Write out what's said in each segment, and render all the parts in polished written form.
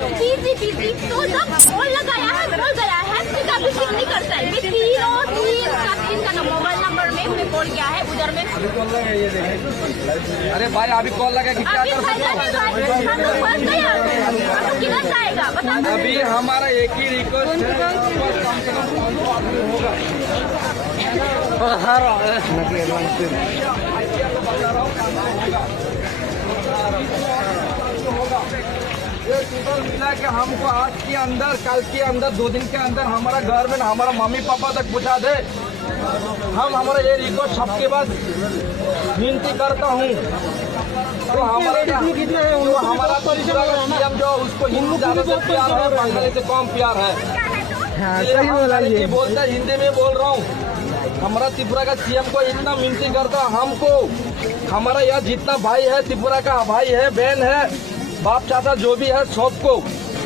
Busy तो जब call लगाया है बोल गया है कि कभी पिक नहीं करता है। मैं तीन का मोबाइल नंबर में उन्हें कॉल किया है उधर में। अरे भाई अभी कॉल लगा कि क्या कर सकते किधर जाएगा बताओ। अभी हमारा एक ही रिक्वेस्ट है, कम से कम होगा। ये टोटल मिला के हमको आज के अंदर, कल के अंदर, 2 दिन के अंदर हमारा गवर्नमेंट हमारा मम्मी पापा तक पहुँचा दे। हम हमारा ये रिक्वेस्ट सबके पास विनती करता हूँ। तो हमारा तो सीएम जो उसको हिंदी ज्यादा से प्यार है, बंगाली से कम प्यार है। बोलता हिंदी में बोल रहा हूँ। हमारा त्रिपुरा का सीएम को इतना विनती करता हमको, हमारा यहाँ जितना भाई है, त्रिपुरा का भाई है, बहन है, बाप चाचा जो भी है, सबको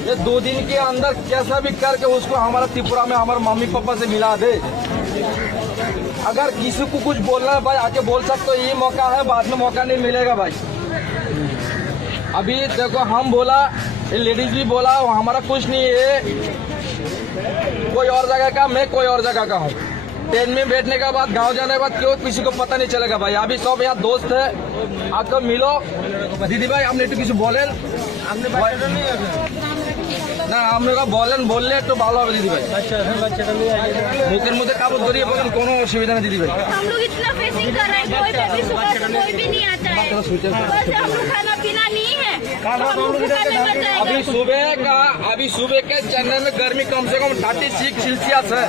ये 2 दिन के अंदर कैसा भी करके उसको हमारा त्रिपुरा में हमारे मम्मी पापा से मिला दे। अगर किसी को कुछ बोलना है भाई आके बोल सकते हो, ये मौका है, बाद में मौका नहीं मिलेगा भाई। अभी देखो हम बोला, लेडीज भी बोला, हमारा कुछ नहीं है, कोई और जगह का, मैं कोई और जगह का हूँ। ट्रेन में बैठने के बाद, गांव जाने के बाद क्यों किसी को पता नहीं चलेगा भाई। अभी सब यहाँ दोस्त है, आकर मिलो। दीदी भाई आपने तो किसी बोलें ना, हम लोग बोलने तो भालो হবে दीदी भाई। अच्छा मुखेर मध्य काबू करिए बोलें, कोनो असुविधा नहीं दीदी भाई। हम लोग इतना फेसिंग कर रहे हैं, कोई भी सुबह से कोई भी नहीं आता है। बस हम लोग खाना पीना नहीं है तो हम लोग अभी सुबह के चेन्नई में गर्मी कम से कम 36 सेल्सियस है,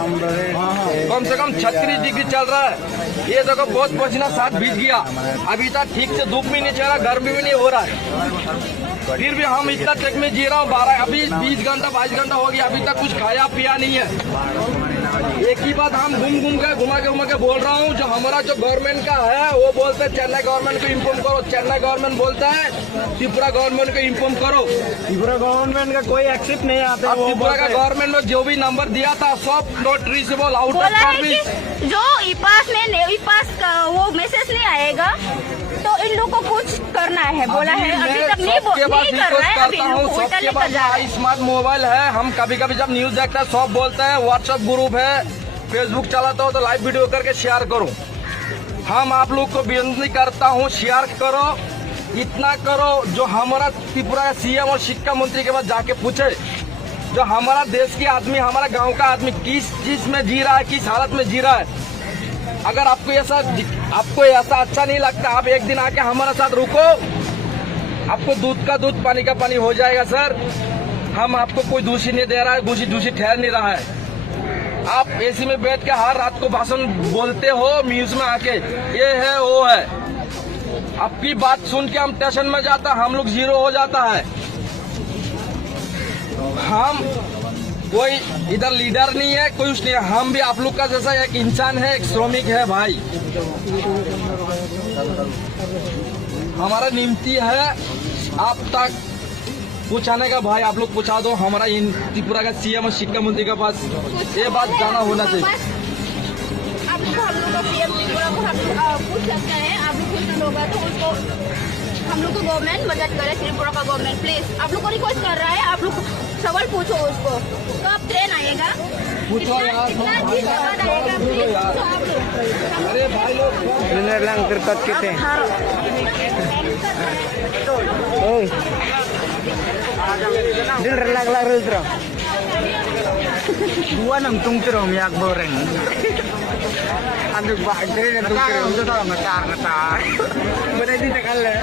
कम से कम 36 डिग्री चल रहा है। ये देखो बहुत पसीना साथ भीग गया, अभी तक ठीक से धूप भी नहीं चल रहा, गर्मी भी नहीं हो रहा है। फिर भी हम इतना ट्रक में जी रहा हूँ, 12 अभी 20 घंटा 22 घंटा हो गया, अभी तक कुछ खाया पिया नहीं है। एक ही बात हम घुमा के बोल रहा हूँ, जो हमारा जो गवर्नमेंट का है वो बोलते हैं चेन्नई गवर्नमेंट को इन्फॉर्म करो, चेन्नई गवर्नमेंट बोलता है त्रिपुरा गवर्नमेंट को इन्फॉर्म करो। त्रिपुरा गवर्नमेंट का कोई एक्सेप्ट नहीं आता है। त्रिपुरा का गवर्नमेंट में जो भी नंबर दिया था सब not reachable, out of service. जो ई पास का वो मैसेज नहीं आएगा तो इन लोगों को कुछ करना है, बोला है। अभी तक नहीं कर रहा है, अभी उल्टा लेकर जा रहा है। स्मार्ट मोबाइल है, हम कभी कभी जब न्यूज देखते हैं सब बोलते हैं, व्हाट्सएप ग्रुप है, फेसबुक चलाता हो तो लाइव वीडियो करके शेयर करो। हम आप लोग को विनती करता हूँ, शेयर करो, इतना करो। जो हमारा त्रिपुरा सीएम और शिक्षा मंत्री के पास जाके पूछे, जो हमारा देश के आदमी, हमारा गांव का आदमी किस चीज में जी रहा है, किस हालत में जी रहा है। अगर आपको ऐसा अच्छा नहीं लगता, आप एक दिन आके हमारे साथ रुको, आपको दूध का दूध पानी का पानी हो जाएगा सर। हम आपको कोई दूषी नहीं दे रहा है, दूषी ठहर नहीं रहा है। आप एसी में बैठ के हर रात को भाषण बोलते हो, न्यूज में आके ये है वो है। आपकी बात सुन के हम टेंशन में जाता, हम लोग जीरो हो जाता है। हम कोई इधर लीडर नहीं है, कोई कुछ नहीं है, हम भी आप लोग का जैसा एक इंसान है, एक श्रमिक है भाई। हमारा निम्ति है आप तक पूछाने का भाई, आप लोग पूछा दो हमारा इन त्रिपुरा का सीएम और शिक्षा मंत्री के पास ये बात जाना होना चाहिए। आप लोग हम लोग का सीएम त्रिपुरा को हम पूछ सकते हैं, आप लोग कुछ होगा तो उसको हम लोग को गवर्नमेंट मदद करे, त्रिपुरा का गवर्नमेंट प्लीज। आप लोग को रिक्वेस्ट कर रहा है, आप लोग सवाल पूछो उसको, कब ट्रेन आएगा, पूछो यार, कितना दिन बाद आएगा, प्लीज पूछो आप लोग। अरे भाई लोग Gua nang tung terong yak goreng. Anduk bak deh nang terong tu tak ngetar. Benar di tekal le.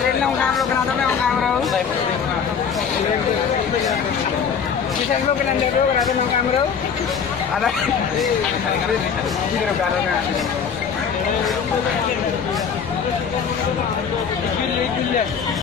Train lang unahan lo kenapa may kamera ho? Bisa lo kenapa do kenapa may kamera ho? Ada. Tidak ada na.